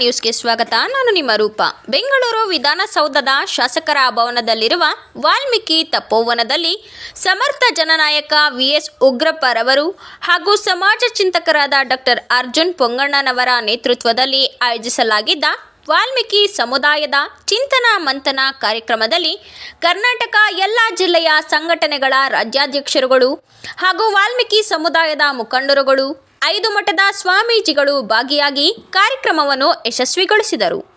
ನ್ಯೂಸ್ಗೆ ಸ್ವಾಗತ. ನಾನು ನಿಮ್ಮ ರೂಪ. ಬೆಂಗಳೂರು ವಿಧಾನಸೌಧದ ಶಾಸಕರ ಭವನದಲ್ಲಿರುವ ವಾಲ್ಮೀಕಿ ತಪೋವನದಲ್ಲಿ ಸಮರ್ಥ ಜನನಾಯಕ ವಿ ಎಸ್ ಉಗ್ರಪ್ಪರವರು ಹಾಗೂ ಸಮಾಜ ಚಿಂತಕರಾದ ಡಾಕ್ಟರ್ ಅರ್ಜುನ್ ಪೊಂಗಣ್ಣನವರ ನೇತೃತ್ವದಲ್ಲಿ ಆಯೋಜಿಸಲಾಗಿದ್ದ ವಾಲ್ಮೀಕಿ ಸಮುದಾಯದ ಚಿಂತನ ಮಂಥನ ಕಾರ್ಯಕ್ರಮದಲ್ಲಿ ಕರ್ನಾಟಕ ಎಲ್ಲ ಜಿಲ್ಲೆಯ ಸಂಘಟನೆಗಳ ರಾಜ್ಯಾಧ್ಯಕ್ಷರುಗಳು ಹಾಗೂ ವಾಲ್ಮೀಕಿ ಸಮುದಾಯದ ಮುಖಂಡರುಗಳು ಐದು ಮಠದ ಸ್ವಾಮೀಜಿಗಳು ಭಾಗಿಯಾಗಿ ಕಾರ್ಯಕ್ರಮವನ್ನು ಯಶಸ್ವಿಗೊಳಿಸಿದರು.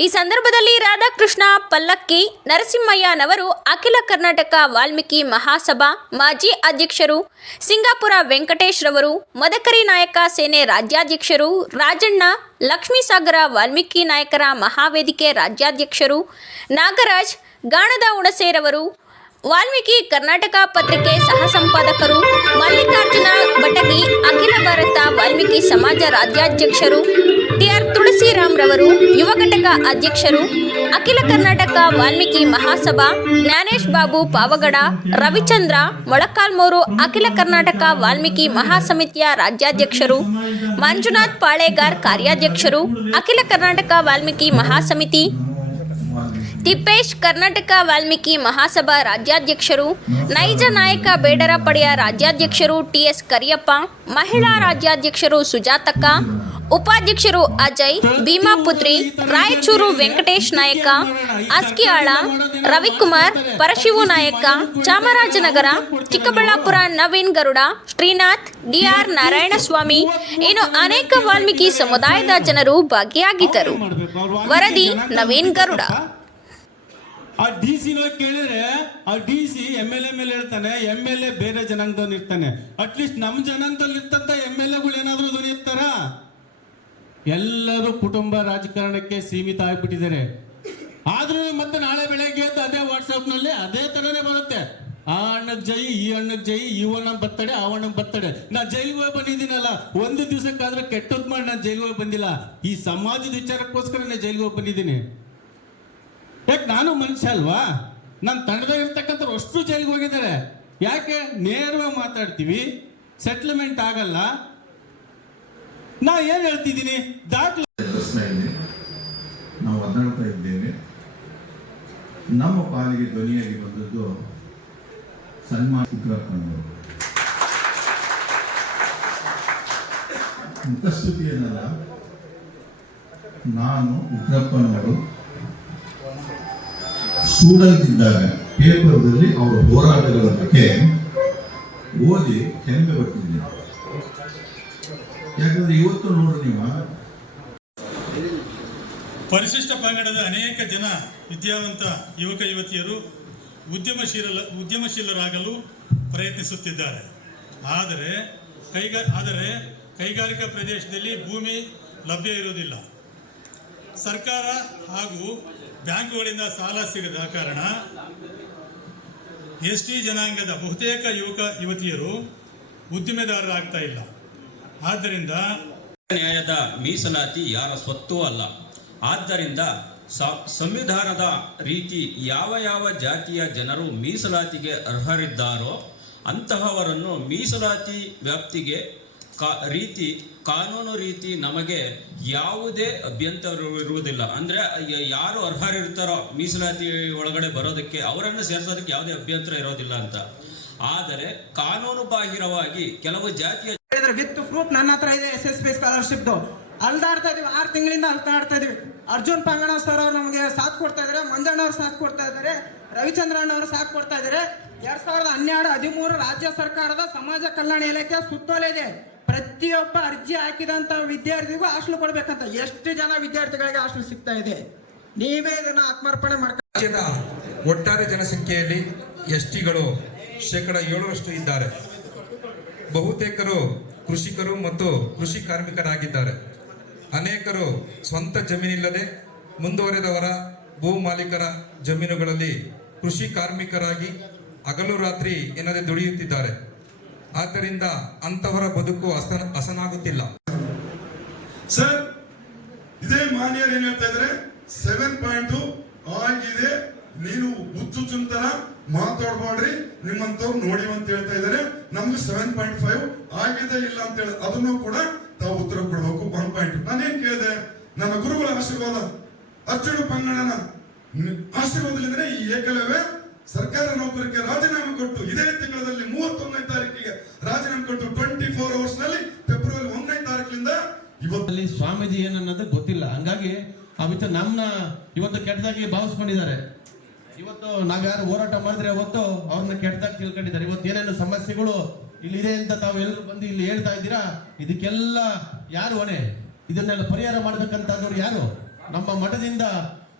ಈ ಸಂದರ್ಭದಲ್ಲಿ ರಾಧಾಕೃಷ್ಣ ಪಲ್ಲಕ್ಕಿ ನರಸಿಂಹಯ್ಯನವರು ಅಖಿಲ ಕರ್ನಾಟಕ ವಾಲ್ಮೀಕಿ ಮಹಾಸಭಾ ಮಾಜಿ ಅಧ್ಯಕ್ಷರು, ಸಿಂಗಾಪುರ ವೆಂಕಟೇಶ್ ರವರು ಮದಕರಿ ನಾಯಕ ಸೇನೆ ರಾಜ್ಯಾಧ್ಯಕ್ಷರು, ರಾಜಣ್ಣ ಲಕ್ಷ್ಮೀಸಾಗರ ವಾಲ್ಮೀಕಿ ನಾಯಕರ ಮಹಾವೇದಿಕೆ ರಾಜ್ಯಾಧ್ಯಕ್ಷರು, ನಾಗರಾಜ್, ಗಾಣದ ಹುಣಸೇರವರು ವಾಲ್ಮೀಕಿ ಕರ್ನಾಟಕ ಪತ್ರಿಕೆ ಸಹ ಸಂಪಾದಕರು ಮಲ್ಲಿಕಾರ್ಜುನ ಬಟಗಿ ಅಖಿಲ ಭಾರತ ವಾಲ್ಮೀಕಿ ಸಮಾಜ ರಾಜ್ಯಾಧ್ಯಕ್ಷರು ಟಿಆರ್ ತುಳಸಿರಾಮ್ ರವರು ಯುವ ಘಟಕ ಅಧ್ಯಕ್ಷರು, ಅಖಿಲ ಕರ್ನಾಟಕ ವಾಲ್ಮೀಕಿ ಮಹಾಸಭಾ, ಜ್ಞಾನೇಶ್ ಬಾಬು ಪಾವಗಡ, ರವಿಚಂದ್ರ ಮೊಳಕಾಲ್ಮೂರು, ಅಖಿಲ ಕರ್ನಾಟಕ ವಾಲ್ಮೀಕಿ ಮಹಾಸಮಿತಿಯ ರಾಜ್ಯಾಧ್ಯಕ್ಷರು, ಮಂಜುನಾಥ್ ಪಾಳೇಗಾರ್ ಕಾರ್ಯಾಧ್ಯಕ್ಷರು, ಅಖಿಲ ಕರ್ನಾಟಕ ವಾಲ್ಮೀಕಿ ಮಹಾಸಮಿತಿ ತಿಪ್ಪೇಶ್ ಕರ್ನಾಟಕ ವಾಲ್ಮೀಕಿ ಮಹಾಸಭಾ ರಾಜ್ಯಾಧ್ಯಕ್ಷರು, ನೈಜ ನಾಯಕ ಬೇಡರ ಪಡೆಯ ರಾಜ್ಯಾಧ್ಯಕ್ಷರು ಟಿಎಸ್ ಕರಿಯಪ್ಪ, ಮಹಿಳಾ ರಾಜ್ಯಾಧ್ಯಕ್ಷರು ಸುಜಾತಕ್ಕ, ಉಪಾಧ್ಯಕ್ಷರು ಅಜಯ್, ಭೀಮಾಪುತ್ರಿ, ರಾಯಚೂರು ವೆಂಕಟೇಶ್ ನಾಯಕ, ಅಸ್ಕಿಯಾಳ, ರವಿಕುಮಾರ್, ಪರಶಿವು ನಾಯಕ, ಚಾಮರಾಜನಗರ, ಚಿಕ್ಕಬಳ್ಳಾಪುರ ನವೀನ್ ಗರುಡ, ಶ್ರೀನಾಥ್, ಡಿಆರ್ ನಾರಾಯಣಸ್ವಾಮಿ, ಇನ್ನು ಅನೇಕ ವಾಲ್ಮೀಕಿ ಸಮುದಾಯದ ಜನರು ಭಾಗಿಯಾಗಿದ್ದರು. ವರದಿ ನವೀನ್ ಗರುಡ. ಆ ಡಿ ಸಿನ ಕೇಳಿದ್ರೆ, ಆ D C M L A ಮೇಲೆ ಹೇಳ್ತಾನೆ ಎಂ ಎಲ್ ಎ ಬೇರೆ ಜನಾಂಗದವ್ನು ಇರ್ತಾನೆ. ಅಟ್ಲೀಸ್ಟ್ ನಮ್ಮ ಜನಾಂಗದಲ್ಲಿ ಇರ್ತಂತ ಎಂ ಎಲ್ ಎಗಳು ಏನಾದರೂ ಧ್ವನಿ ಇರ್ತಾರ ಎಲ್ಲರೂ ಕುಟುಂಬ ರಾಜಕಾರಣಕ್ಕೆ ಸೀಮಿತ ಆಗ್ಬಿಟ್ಟಿದ್ದಾರೆ. ಆದ್ರೂ ಮತ್ತೆ ನಾಳೆ ಬೆಳಗ್ಗೆ ಎದ್ದು ಅದೇ ವಾಟ್ಸಪ್ನಲ್ಲಿ ಅದೇ ತರನೇ ಬರುತ್ತೆ. ಆ ಅಣ್ಣಕ್ ಜೈ, ಈ ಅಣ್ಣಕ್ ಜೈ ಇವನ ಬರ್ತಡೆ, ಆ ಅಣ್ಣ ಬರ್ತಡೆ. ನಾ ಜೈಲಿಗೆ ಹೋಗಿ ಬಂದಿದ್ದೀನಲ್ಲ, ಒಂದು ದಿವಸಕ್ಕಾದ್ರೂ ಕೆಟ್ಟದ್ ಮಾಡಿ, ನಾನು ಜೈಲಿಗೆ ಹೋಗಿ ಬಂದಿಲ್ಲ. ಈ ಸಮಾಜದ ವಿಚಾರಕ್ಕೋಸ್ಕರ ನಾನು ಜೈಲಿಗೆ ಹೋಗಿ ಬಂದಿದ್ದೀನಿ. ಯಾಕೆ ನಾನು ಮನುಷ್ಯ ಅಲ್ವಾ? ನನ್ನ ತಂಡದಲ್ಲಿ ಇರ್ತಕ್ಕಂಥ ಅಷ್ಟು ಜೈಲಿಗೆ ಹೋಗಿದ್ದಾರೆ. ಯಾಕೆ? ನೇರವಾಗಿ ಮಾತಾಡ್ತೀವಿ. ಸೆಟ್ಲ್ಮೆಂಟ್ ಆಗಲ್ಲ. ನಾ ಏನ್ ಹೇಳ್ತಿದ್ದೀನಿ? ದಾಖಲೆ ನಾವು ಒದ್ದಾಡ್ತಾ ಇದ್ದೇವೆ. ನಮ್ಮ ಪಾಲಿಗೆ ಧ್ವನಿಯಾಗಿ ಬಂದದ್ದು ಸನ್ಮಾನ ಉಗ್ರಪ್ಪನವರು ಮುಖಸ್ತುತಿ ಏನಲ್ಲ ನಾನು ಉಗ್ರಪ್ಪನವರು. ಸ್ಟೂಡೆಂಟ್ ಇದ್ದಾಗ ಪೇಪರ್ದಲ್ಲಿ ಅವರ ಹೋರಾಟಗಳ ಬಗ್ಗೆ ಓದಿ ಹೆಮ್ಮೆ ಪಟ್ಟಿದ್ದೀನಿ. ಯಾಕಂದ್ರೆ ಇವತ್ತು ನೋಡ್ರಿ ನೀವು. ಪರಿಶಿಷ್ಟ ಪಂಗಡದ ಅನೇಕ ಜನ ವಿದ್ಯಾವಂತ ಯುವಕ ಯುವತಿಯರು ಉದ್ಯಮಶೀಲ ಉದ್ಯಮಶೀಲರಾಗಲು ಪ್ರಯತ್ನಿಸುತ್ತಿದ್ದಾರೆ. ಆದರೆ ಕೈಗಾ ಆದರೆ ಕೈಗಾರಿಕಾ ಪ್ರದೇಶದಲ್ಲಿ ಭೂಮಿ ಲಭ್ಯ ಇರುವುದಿಲ್ಲ. ಸರ್ಕಾರ ಹಾಗೂ ಬ್ಯಾಂಕುಗಳಿಂದ ಸಾಲ ಸಿಗದ ಕಾರಣ ಎಸ್ ಟಿ ಜನಾಂಗದ ಬಹುತೇಕ ಯುವಕ ಯುವತಿಯರು ಉದ್ದಿಮೆದಾರರಾಗ್ತಾ ಇಲ್ಲ. ಆದ್ದರಿಂದ ನ್ಯಾಯದ ಮೀಸಲಾತಿ ಯಾರ ಸ್ವತ್ತೂ ಅಲ್ಲ. ಆದ್ದರಿಂದ ಸಂವಿಧಾನದ ರೀತಿ ಯಾವ ಯಾವ ಜಾತಿಯ ಜನರು ಮೀಸಲಾತಿಗೆ ಅರ್ಹರಿದ್ದಾರೋ ಅಂತಹವರನ್ನು ಮೀಸಲಾತಿ ವ್ಯಾಪ್ತಿಗೆ ಕಾ, ರೀತಿ, ಕಾನೂನು ರೀತಿ ನಮಗೆ ಯಾವುದೇ ಅಭ್ಯಂತರವಿರುವುದಿಲ್ಲ. ಅಂದ್ರೆ ಯಾರು ಅರ್ಹರಿರ್ತಾರೋ ಮೀಸಲಾತಿ ಒಳಗಡೆ ಬರೋದಕ್ಕೆ ಅವರನ್ನು ಸೇರಿಸೋದಕ್ಕೆ ಯಾವುದೇ ಅಭ್ಯಂತರ ಇರೋದಿಲ್ಲ ಅಂತ. ಆದರೆ ಕಾನೂನು ಬಾಹಿರವಾಗಿ ಕೆಲವು ಜಾತಿಯ ವಿತ್ ಪ್ರೂಫ್ ನನ್ನ ಹತ್ರ ಇದೆ ಎಸ್ ಎಸ್ ಪಿ ಸ್ಕಾಲರ್ಶಿಪ್ದು ಅಲ್ದಾಡ್ತಾ ಇದೀವಿ, ಆರು ತಿಂಗಳಿಂದ ಅಲ್ತಾಡ್ತಾ ಇದೀವಿ. ಅರ್ಜುನ್ ಪಾಂಗಣ ಸರ್ ಅವ್ರು ನಮಗೆ ಸಾಥ್ ಕೊಡ್ತಾ ಇದ್ದಾರೆ ಮಂಜಣ್ಣ ಅವ್ರು ಸಾಥ್ ಕೊಡ್ತಾ ಇದ್ದಾರೆ ರವಿಚಂದ್ರಣ್ಣ ಅವರು ಸಾಥ್ ಕೊಡ್ತಾ ಇದ್ದಾರೆ ಎರಡ್ ಸಾವಿರದ ಹನ್ನೆರಡು ಹದಿಮೂರು ರಾಜ್ಯ ಸರ್ಕಾರದ ಸಮಾಜ ಕಲ್ಯಾಣ ಇಲಾಖೆ ಸುತ್ತೋಲೆ ಇದೆ. ಪ್ರತಿಯೊಬ್ಬ ಅರ್ಜಿ ಹಾಕಿದಂತ ವಿದ್ಯಾರ್ಥಿಗೂ ಹಾಸ್ಟೆಲ್ ಕೊಡ್ಬೇಕಂತ ಎಷ್ಟು ಜನ ವಿದ್ಯಾರ್ಥಿಗಳಿಗೆ ಹಾಸ್ಟೆಲ್ ಸಿಗ್ತಾ ಇದೆ? ನೀವೇ ಇದನ್ನ ಆತ್ಮಾರ್ಪಣೆ ರಾಜ್ಯದ ಒಟ್ಟಾರೆ ಜನಸಂಖ್ಯೆಯಲ್ಲಿ ಎಸ್ ಟಿಗಳು ಶೇಕಡ ಏಳರಷ್ಟು ಇದ್ದಾರೆ. ಬಹುತೇಕರು ಕೃಷಿಕರು ಮತ್ತು ಕೃಷಿ ಕಾರ್ಮಿಕರಾಗಿದ್ದಾರೆ. ಅನೇಕರು ಸ್ವಂತ ಜಮೀನಿಲ್ಲದೆ ಮುಂದುವರೆದವರ ಭೂ ಮಾಲೀಕರ ಜಮೀನುಗಳಲ್ಲಿ ಕೃಷಿ ಕಾರ್ಮಿಕರಾಗಿ ಹಗಲು ರಾತ್ರಿ ಎನ್ನದೆ ದುಡಿಯುತ್ತಿದ್ದಾರೆ. ಆದ್ದರಿಂದ ಅಂತವರ ಬದುಕು ಅಸನ ಹಸನಾಗುತ್ತಿಲ್ಲ ಸರ್ ಇದೇ ಮಾನ್ಯರು ಏನ್ ಹೇಳ್ತಾ ಇದಾರೆ ಸೆವೆನ್ ಪಾಯಿಂಟ್ ಆಗಿದೆ ನೀನು ಹುಚ್ಚು ಚುಂತರ ಮಾತಾಡ್ಬೇಡ್ರಿ. ನಿಮ್ಮಂತವ್ರು ನೋಡಿ ಅಂತ ಹೇಳ್ತಾ ಇದಾರೆ ನಮ್ದು ಸೆವೆನ್ ಪಾಯಿಂಟ್ ಫೈವ್ ಆಗಿದೆ, ಇಲ್ಲ ಅಂತ ಹೇಳಿ ಅದನ್ನು ಕೂಡ ತಾವು ಉತ್ತರ ಕೊಡ್ಬೇಕು. ಒನ್ ಪಾಯಿಂಟ್ ನಾನೇನ್ ಕೇಳಿದೆ? ನನ್ನ ಗುರುಗಳ ಆಶೀರ್ವಾದ ಅಚ್ಚುಡು ಪಂಗಡನ ಆಶೀರ್ವಾದ ಈ ಏಕಲವ್ಯ ಸರ್ಕಾರ ನೌಕರಿಗೆ ರಾಜೀನಾಮೆ ಕೊಟ್ಟು ಇದೇ ತಿಂಗಳಲ್ಲಿ ಮೂವತ್ತೊಂದನೇ ತಾರೀಕಿಗೆ ರಾಜೀನಾಮೆ ಕೊಟ್ಟು ಟ್ವೆಂಟಿ ಫೋರ್ ಅವರ್ಸ್ನಲ್ಲಿ ಫೆಬ್ರವರಿ ಒಂದನೇ ತಾರೀಕಿನಿಂದ ಇವತ್ತಲ್ಲಿ ಸ್ವಾಮೀಜಿ ಏನನ್ನೋದು ಗೊತ್ತಿಲ್ಲ. ಹಂಗಾಗಿ ಅವತ್ತು ನಮ್ಮನ್ನ ಇವತ್ತು ಕೆಟ್ಟದಾಗಿ ಭಾವಿಸ್ಕೊಂಡಿದ್ದಾರೆ. ಇವತ್ತು ನಾವ್ಯಾರು ಹೋರಾಟ ಮಾಡಿದ್ರೆ ಅವತ್ತು ಅವ್ರನ್ನ ಕೆಟ್ಟದಾಗಿ ತಿಳ್ಕೊಂಡಿದ್ದಾರೆ. ಇವತ್ತು ಏನೇನು ಸಮಸ್ಯೆಗಳು ಇಲ್ಲಿದೆ ಅಂತ ತಾವು ಎಲ್ಲರೂ ಬಂದು ಇಲ್ಲಿ ಹೇಳ್ತಾ ಇದ್ದೀರಾ? ಇದಕ್ಕೆಲ್ಲ ಯಾರು ಹೊಣೆ? ಇದನ್ನೆಲ್ಲ ಪರಿಹಾರ ಮಾಡ್ಬೇಕಂತ ಯಾರು? ನಮ್ಮ ಮಠದಿಂದ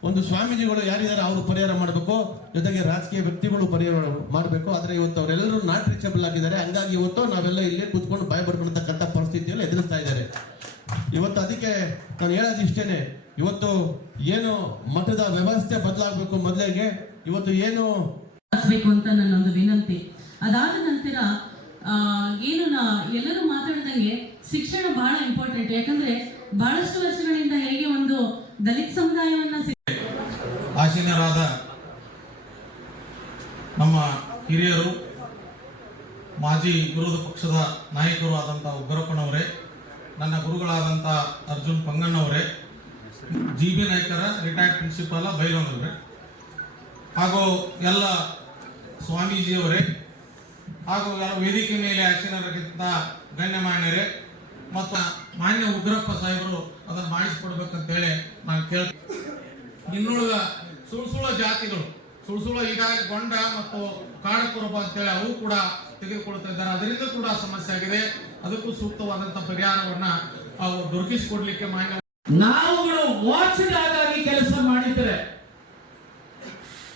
ಒಂದು ಸ್ವಾಮೀಜಿಗಳು ಯಾರಿದ್ದಾರೆ ಅವರು ಪರಿಹಾರ ಮಾಡಬೇಕು. ಜೊತೆಗೆ ರಾಜಕೀಯ ವ್ಯಕ್ತಿಗಳು ಪರಿಹಾರ ಮಾಡಬೇಕು. ಆದ್ರೆ ಇವತ್ತು ಅವರೆಲ್ಲರೂ ನಾಟ್ ರೀಚಬಲ್ ಆಗಿದ್ದಾರೆ. ಹಂಗಾಗಿ ಇವತ್ತು ನಾವೆಲ್ಲ ಇಲ್ಲೇ ಕೂತ್ಕೊಂಡು ಭಯ ಪಡ್ಕೊಳ್ತಕ್ಕಂಥ ಪರಿಸ್ಥಿತಿಯಲ್ಲಿ ಎದುರಿಸ್ತಾ ಇದ್ದಾರೆ. ಇವತ್ತು ಅದಕ್ಕೆ ನಾನು ಹೇಳೋದು ಇಷ್ಟೇನೆ. ಇವತ್ತು ಏನು ಮಠದ ವ್ಯವಸ್ಥೆ ಬದಲಾಗಬೇಕು ಮೊದಲಿಗೆ. ಇವತ್ತು ಏನು ಅಂತ ನನ್ನೊಂದು ವಿನಂತಿ. ಅದಾದ ನಂತರ ಏನು ನಾ ಎಲ್ಲರೂ ಮಾತಾಡಿದಂಗೆ ಶಿಕ್ಷಣ ಬಹಳ ಇಂಪಾರ್ಟೆಂಟ್ ಯಾಕಂದ್ರೆ ಬಹಳಷ್ಟು ವರ್ಷಗಳಿಂದ ಹೇಗೆ ಒಂದು ದಲಿತ ಸಮುದಾಯವನ್ನ ಸಿ- ಆಸೀನರಾದ ನಮ್ಮ ಹಿರಿಯರು, ಮಾಜಿ ವಿರೋಧ ಪಕ್ಷದ ನಾಯಕರು ಆದಂಥ ಉಗ್ರಪ್ಪನವರೇ, ನನ್ನ ಗುರುಗಳಾದಂಥ ಅರ್ಜುನ್ ಪಂಗಣ್ಣವರೇ, ಜಿ ಬಿ ನಾಯ್ಕರ ರಿಟೈರ್ಡ್ ಪ್ರಿನ್ಸಿಪಾಲ ಅವರೇ ಹಾಗೂ ಎಲ್ಲ ಸ್ವಾಮೀಜಿಯವರೇ, ಹಾಗೂ ವೇದಿಕೆ ಮೇಲೆ ಆಸೀನರಾಗಿದ್ದ ಗಣ್ಯಮಾನ್ಯರೇ, ಮತ್ತು ಮಾನ್ಯ ಉಗ್ರಪ್ಪ ಸಾಹೇಬರು ಅದನ್ನು ಮಾಡಿಸ್ಕೊಡ್ಬೇಕಂತೇಳಿ ನಾನು ಕೇಳ್ತೀನಿ. ಇನ್ನುಳಿದ ಸುಳ್ ಸುಳ್ಳ ಜಾತಿಗಳು ಸುಳ್ ಸುಳ್ಳು ಈಗಾಗಲೇ ಗೊಂಡ ಮತ್ತು ಕಾಡಕುರುಬ ಅಂತೇಳಿ ಅವು ಕೂಡ ತೆಗೆದುಕೊಳ್ತಾ ಇದ್ದಾರೆ. ಅದರಿಂದ ಕೂಡ ಸಮಸ್ಯೆ ಆಗಿದೆ. ಅದಕ್ಕೂ ಸೂಕ್ತವಾದಂತ ಪರಿಹಾರವನ್ನ ಅವು ದೊರಕಿಸಿಕೊಡ್ಲಿಕ್ಕೆ ಮಾನ್ಯ ನಾವುಗಳು ಆಗಿ ಕೆಲಸ ಮಾಡಿದ್ರೆ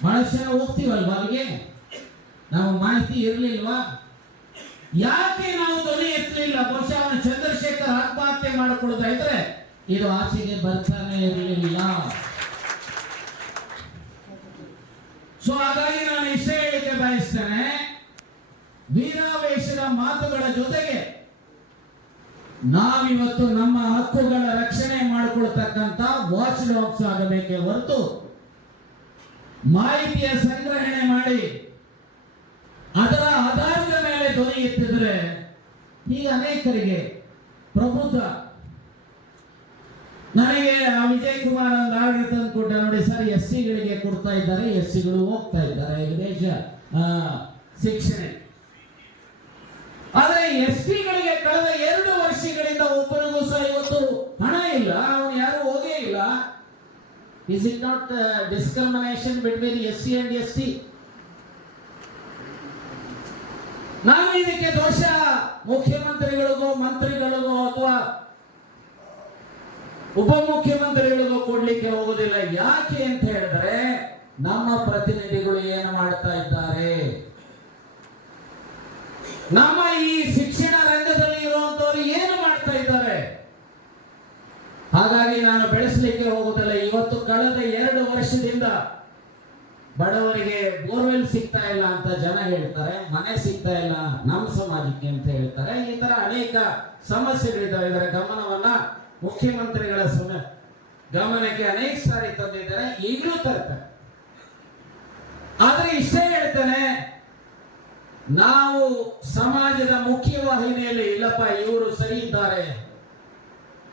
ಬಹಳಷ್ಟು ಜನ ಹೋಗ್ತೀವಲ್ವಾ ಅಲ್ಲಿಗೆ? ನಾವು ಮಾಹಿತಿ ಇರಲಿಲ್ವಾ? ಯಾಕೆ ನಾವು ಧ್ವನಿ ಎತ್ತಲಿಲ್ಲ? ಬಹುಶಃ ಅವನು ಚಂದ್ರಶೇಖರ್ ಆತ್ಮಹತ್ಯೆ ಮಾಡಿಕೊಳ್ತಾ ಇದ್ರೆ ಇದು ಆಚೆಗೆ ಬರ್ತಾನೆ ಇರಲಿಲ್ಲ. ಸೊ ಹಾಗಾಗಿ ನಾನು ಇಷ್ಟೇ ಹೇಳಿಕೆ ಬಯಸ್ತೇನೆ, ವೀರಾವೇಶದ ಮಾತುಗಳ ಜೊತೆಗೆ ನಾವಿವತ್ತು ನಮ್ಮ ಹಕ್ಕುಗಳ ರಕ್ಷಣೆ ಮಾಡಿಕೊಳ್ತಕ್ಕಂತ ವಾಚ್ ಡಾಕ್ಸ್ ಆಗಬೇಕೆ ಹೊರತು ಮಾಹಿತಿಯ ಸಂಗ್ರಹಣೆ ಮಾಡಿ ಅದರ ಆಧಾರದ ಮೇಲೆ ಧ್ವನಿ ಎತ್ತಿದ್ರೆ ಈಗ ಅನೇಕರಿಗೆ ಪ್ರಬುದ್ಧ ನನಗೆ ಆ ವಿಜಯ್ ಕುಮಾರ್ ಅಂತ ಆರ್ಡರ್ ತಂದು ಕೊಟ್ಟ ನೋಡಿ ಸರ್ ಎಸ್ ಸಿಗಳಿಗೆ ಕೊಡ್ತಾ ಇದ್ದಾರೆ, ಎಸ್ ಸಿಗಳು ಹೋಗ್ತಾ ಇದ್ದಾರೆ ವಿದೇಶ ಶಿಕ್ಷಣ. ಆದ್ರೆ ಎಸ್ ಟಿಗಳಿಗೆ ಕಳೆದ ಎರಡು ವರ್ಷಗಳಿಂದ ಒಬ್ಬರಿಗೂ ಸಹ ಇವತ್ತು ಹಣ ಇಲ್ಲ, ಅವನು ಯಾರು ಹೋಗೇ ಇಲ್ಲ. Is it not discrimination between S C and S T? ನಾವು ಇದಕ್ಕೆ ದೋಷ ಮುಖ್ಯಮಂತ್ರಿಗಳಿಗೋ, ಮಂತ್ರಿಗಳಿಗೋ ಅಥವಾ ಉಪಮುಖ್ಯಮಂತ್ರಿಗಳಿಗೂ ಕೊಡ್ಲಿಕ್ಕೆ ಹೋಗುದಿಲ್ಲ. ಯಾಕೆ ಅಂತ ಹೇಳಿದ್ರೆ ನಮ್ಮ ಪ್ರತಿನಿಧಿಗಳು ಏನು ಮಾಡ್ತಾ ಇದ್ದಾರೆ? ನಮ್ಮ ಈ ಶಿಕ್ಷಣ ರಂಗದಲ್ಲಿ ಇರುವಂತವರು ಏನು ಮಾಡ್ತಾ ಇದ್ದಾರೆ? ಹಾಗಾಗಿ ನಾನು ಬೆಳೆಸಲಿಕ್ಕೆ ಹೋಗುದಿಲ್ಲ. ಇವತ್ತು ಕಳೆದ ಎರಡು ವರ್ಷದಿಂದ ಬಡವರಿಗೆ ಬೋರ್ವೆಲ್ ಸಿಗ್ತಾ ಇಲ್ಲ ಅಂತ ಜನ ಹೇಳ್ತಾರೆ. ಮನೆ ಸಿಗ್ತಾ ಇಲ್ಲ. ನಮ್ಮ ಸಮಾಜಕ್ಕೆ ಅಂತ ಹೇಳ್ತಾರೆ. ಈ ತರ ಅನೇಕ ಸಮಸ್ಯೆಗಳಿದ್ದಾವೆ. ಇದರ ಗಮನವನ್ನ ಮುಖ್ಯಮಂತ್ರಿಗಳ ಸಮ ಗಮನಕ್ಕೆ ಅನೇಕ ಸಾರಿ ತಂದಿದ್ದಾರೆ, ಈಗಲೂ ತರ್ತಾರೆ. ಆದ್ರೆ ಇಷ್ಟೇ ಹೇಳ್ತಾನೆ, ನಾವು ಸಮಾಜದ ಮುಖ್ಯವಾಹಿನಿಯಲ್ಲಿ ಇಲ್ಲಪ್ಪ, ಇವರು ಸರಿ ಇದ್ದಾರೆ.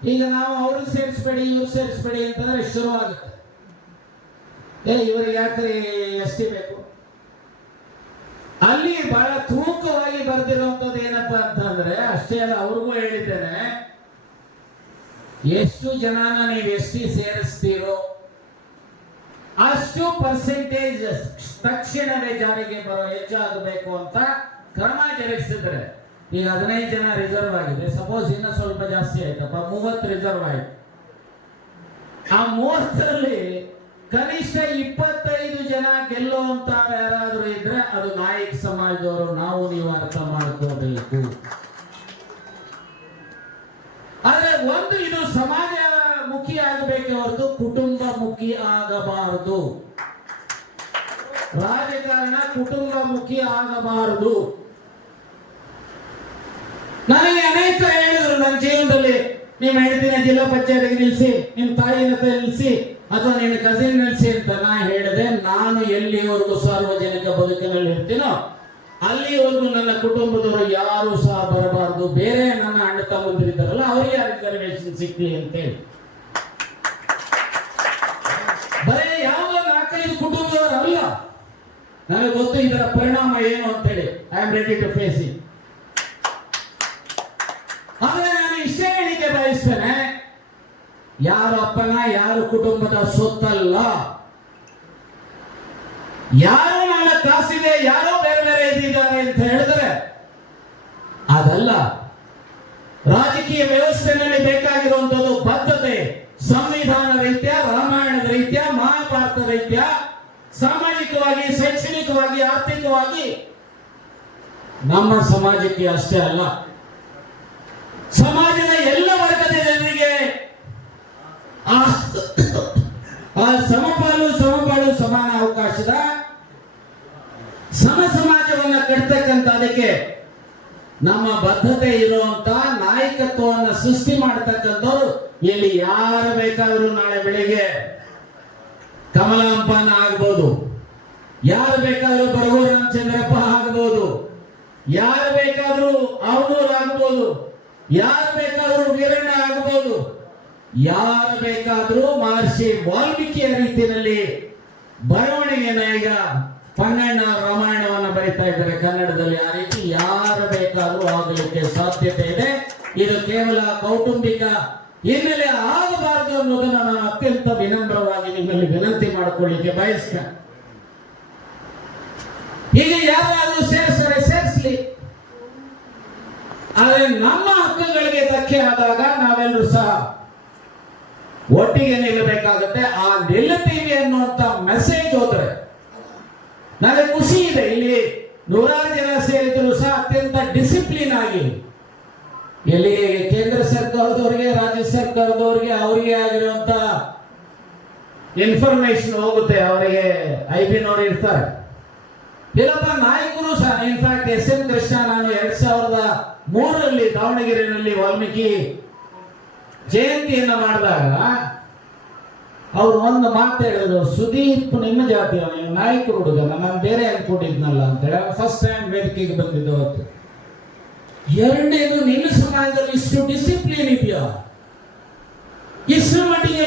ಈಗ ನಾವು ಅವರು ಸೇರಿಸ್ಬೇಡಿ, ಇವ್ರು ಸೇರಿಸ್ಬೇಡಿ ಅಂತಂದ್ರೆ ಶುರು ಏ, ಇವರಿಗೆ ಯಾಕೆ ಎಸ್ ಟಿ ಬೇಕು? ಅಲ್ಲಿ ಬಹಳ ತೂಕವಾಗಿ ಬರ್ದಿರುವಂತದ್ದು ಏನಪ್ಪಾ ಅಂತಂದ್ರೆ, ಅಷ್ಟೇ ಅಲ್ಲ, ಅವ್ರಿಗೂ ಹೇಳಿದ್ದೇನೆ ಎಷ್ಟು ಜನನ ನೀವು ಎಷ್ಟು ಸೇರಿಸ್ತೀರೋ ಅಷ್ಟು ಪರ್ಸೆಂಟೇಜ್ ತಕ್ಷಣವೇ ಜಾರಿಗೆ ಬರೋ ಹೆಚ್ಚಾಗಬೇಕು ಅಂತ ಕ್ರಮ ಜರುಗಿಸಿದ್ರೆ ಈಗ ಹದಿನೈದು ಜನ ರಿಸರ್ವ್ ಆಗಿದೆ ಸಪೋಸ್ ಇನ್ನೂ ಸ್ವಲ್ಪ ಜಾಸ್ತಿ ಆಯ್ತಪ್ಪ, ಮೂವತ್ತು ರಿಸರ್ವ್ ಆಯ್ತು. ಆ ಮೂವತ್ತರಲ್ಲಿ ಕನಿಷ್ಠ ಇಪ್ಪತ್ತೈದು ಜನ ಗೆಲ್ಲುವಂತ ಯಾರಾದ್ರೂ ಇದ್ರೆ ಅದು ನಾಯಕ ಸಮಾಜದವರು, ನಾವು ನೀವು ಅರ್ಥ ಒಂದು ಇದು ಸಮಾಜ ಮುಖಿ ಆಗಬೇಕೆ ಹೊರತು ಕುಟುಂಬ ಮುಖಿ ಆಗಬಾರದು. ರಾಜಕಾರಣ ಕುಟುಂಬ ಮುಖಿ ಆಗಬಾರದು. ನನಗೆ ಅನೇಕ ಹೇಳಿದ್ರು ನನ್ನ ಜೀವನದಲ್ಲಿ, ನಿಮ್ಮ ಹೆಂಡತಿನ ಜಿಲ್ಲಾ ಪಂಚಾಯತ್ಗೆ ನಿಲ್ಲಿಸಿ ನಿಮ್ಮ ತಾಯಿನ ನಿಲ್ಲಿಸಿ ಅಥವಾ ನಿನ್ನ ಕಸಿನ್ ನಿಲ್ಲಿಸಿ ಅಂತ ನಾ ಹೇಳಿದೆ. ನಾನು ಎಲ್ಲಿವರೆಗೂ ಸಾರ್ವಜನಿಕ ಬದುಕಿನಲ್ಲಿ ಇರ್ತೀನೋ ಅಲ್ಲಿ ಒಂದು ನನ್ನ ಕುಟುಂಬದವರು ಯಾರು ಸಹ ಬರಬಾರದು. ಬೇರೆ ನನ್ನ ಅಣ್ಣ ತಮ್ಮಂದಿರಿದ್ದಾರಲ್ಲ, ಅವರಿಗೆ ರಿಸರ್ವೇಶನ್ ಅಂತ ಹೇಳಿ ಬರೇ ಯಾವ ನಾಲ್ಕೈದು ಕುಟುಂಬದವರು ಅಲ್ಲ. ನನಗೆ ಗೊತ್ತು ಇದರ ಪರಿಣಾಮ ಏನು ಅಂತೇಳಿ. I am ready to face it ಆದರೆ ನಾನು ಇಷ್ಟೇ ಹೇಳಿಕೆ ಬಯಸ್ತೇನೆ, ಯಾರು ಅಪ್ಪನ, ಯಾರು ಕುಟುಂಬದ ಸೊತ್ತಲ್ಲ. ಯಾರು ಕಾಸಿದೆ ಯಾರೋ ಬೇರೆ ಬೇರೆ ಇದ್ದಿದ್ದಾರೆ ಅಂತ ಹೇಳಿದ್ರೆ, ಅದಲ್ಲ. ರಾಜಕೀಯ ವ್ಯವಸ್ಥೆನಲ್ಲಿ ಬೇಕಾಗಿರುವಂತದ್ದು ಬದ್ಧತೆ, ಸಂವಿಧಾನ ರೀತ್ಯ, ರಾಮಾಯಣದ ರೀತ್ಯ, ಮಹಾಭಾರತ ರೀತ್ಯ, ಸಾಮಾಜಿಕವಾಗಿ, ಶೈಕ್ಷಣಿಕವಾಗಿ, ಆರ್ಥಿಕವಾಗಿ ನಮ್ಮ ಸಮಾಜಕ್ಕೆ ಅಷ್ಟೇ ಅಲ್ಲ. ಸಮಾಜದ ಎಲ್ಲ ವರ್ಗದ ಜನರಿಗೆ ಆ ಆ ಕಟ್ತಕ್ಕಂತ ನಮ್ಮ ಬದ್ಧತೆ ಇರುವಂತ ನಾಯಕತ್ವವನ್ನು ಸೃಷ್ಟಿ ಮಾಡತಕ್ಕಂಥವ್ರು ಇಲ್ಲಿ ಯಾರು ಬೇಕಾದರೂ ನಾಳೆ ಬೆಳಿಗ್ಗೆ ಕಮಲಾಂಪನ ಆಗ್ಬೋದು. ಯಾರು ಬೇಕಾದರೂ ಬರಗೂರು ರಾಮಚಂದ್ರಪ್ಪ ಆಗ್ಬೋದು. ಯಾರು ಬೇಕಾದರೂ ಅವನೂರು ಆಗ್ಬೋದು. ಯಾರು ಬೇಕಾದರೂ ವೀರಣ್ಣ ಆಗ್ಬೋದು. ಯಾರು ಬೇಕಾದರೂ ಮಹರ್ಷಿ ವಾಲ್ಮೀಕಿಯ ರೀತಿಯಲ್ಲಿ ಬರವಣಿಗೆನ ಈಗ ಪನ್ನಣ್ಣ ರಾಮಾಯಣವನ್ನು ಬರೀತಾ ಇದ್ದಾರೆ ಕನ್ನಡದಲ್ಲಿ. ಆ ರೀತಿ ಯಾರು ಬೇಕಾದರೂ ಆಗಲಿಕ್ಕೆ ಸಾಧ್ಯತೆ ಇದೆ. ಇದು ಕೇವಲ ಕೌಟುಂಬಿಕ ಹಿನ್ನೆಲೆ ಆಗಬಾರದು ಅನ್ನೋದನ್ನ ನಾನು ಅತ್ಯಂತ ವಿನಮ್ರವಾಗಿ ನಿಮ್ಮಲ್ಲಿ ವಿನಂತಿ ಮಾಡಿಕೊಳ್ಳಿಕ್ಕೆ ಬಯಸ್ತ. ಹೀಗೆ ಯಾರಾದರೂ ಸೇರಿಸರೆ ಸೇರಿಸ್ಲಿ. ಆದರೆ ನಮ್ಮ ಹಕ್ಕುಗಳಿಗೆ ಧಕ್ಕೆ ಆದಾಗ ನಾವೆಲ್ಲರೂ ಸಹ ಒಟ್ಟಿಗೆ ನಿಲ್ಲಬೇಕಾಗುತ್ತೆ. ಆ ನಿಲ್ಲುತ್ತೀವಿ ಅನ್ನುವಂತ ಮೆಸೇಜ್ ಹೋದ್ರೆ ನನಗೆ ಖುಷಿ ಇದೆ. ಇಲ್ಲಿ ನೂರಾರು ಜನ ಸೇರಿದ್ರು ಸಹ ಅತ್ಯಂತ ಡಿಸಿಪ್ಲಿನ್ ಆಗಿ. ಎಲ್ಲಿ ಕೇಂದ್ರ ಸರ್ಕಾರದವರಿಗೆ, ರಾಜ್ಯ ಸರ್ಕಾರದವರಿಗೆ, ಅವರಿಗೆ ಆಗಿರುವಂತ ಇನ್ಫಾರ್ಮೇಶನ್ ಹೋಗುತ್ತೆ. ಅವರಿಗೆ ಐ ನೋಡಿ ಇರ್ತಾರೆ. ಇಲ್ಲಪ್ಪ, ನಾಯಕರು ಸಹ ಇನ್ಫ್ಯಾಕ್ಟ್ ಎಸ್ ಎನ್ ಕೃಷ್ಣ ನಾನು ಎರಡ್ ಸಾವಿರದ ಮೂರರಲ್ಲಿ ದಾವಣಗೆರೆಯಲ್ಲಿ ವಾಲ್ಮೀಕಿ ಜಯಂತಿಯನ್ನ ಮಾಡಿದಾಗ ಅವ್ರು ಒಂದು ಮಾತು ಹೇಳಿದ್ರು, ಸುದೀಪ್ ನಿಮ್ಮ ಜಾತಿಯ ನೀವು ನಾಯಕರು ಹುಡುಗ ನಾನು ಬೇರೆ ಅನ್ಕೊಂಡಿದ್ನಲ್ಲ ಅಂತ ಹೇಳಿ ಫಸ್ಟ್ ಟೈಮ್ ವೇದಿಕೆಗೆ ಬಂದಿದ್ದು ಅವತ್ತು. ಎರಡನೇದು, ನಿನ್ನ ಸಮಾಜದಲ್ಲಿ ಇಷ್ಟು ಡಿಸಿಪ್ಲಿನ್ ಇದೆಯಾ? ಇಷ್ಟು ಮಟ್ಟಿಗೆ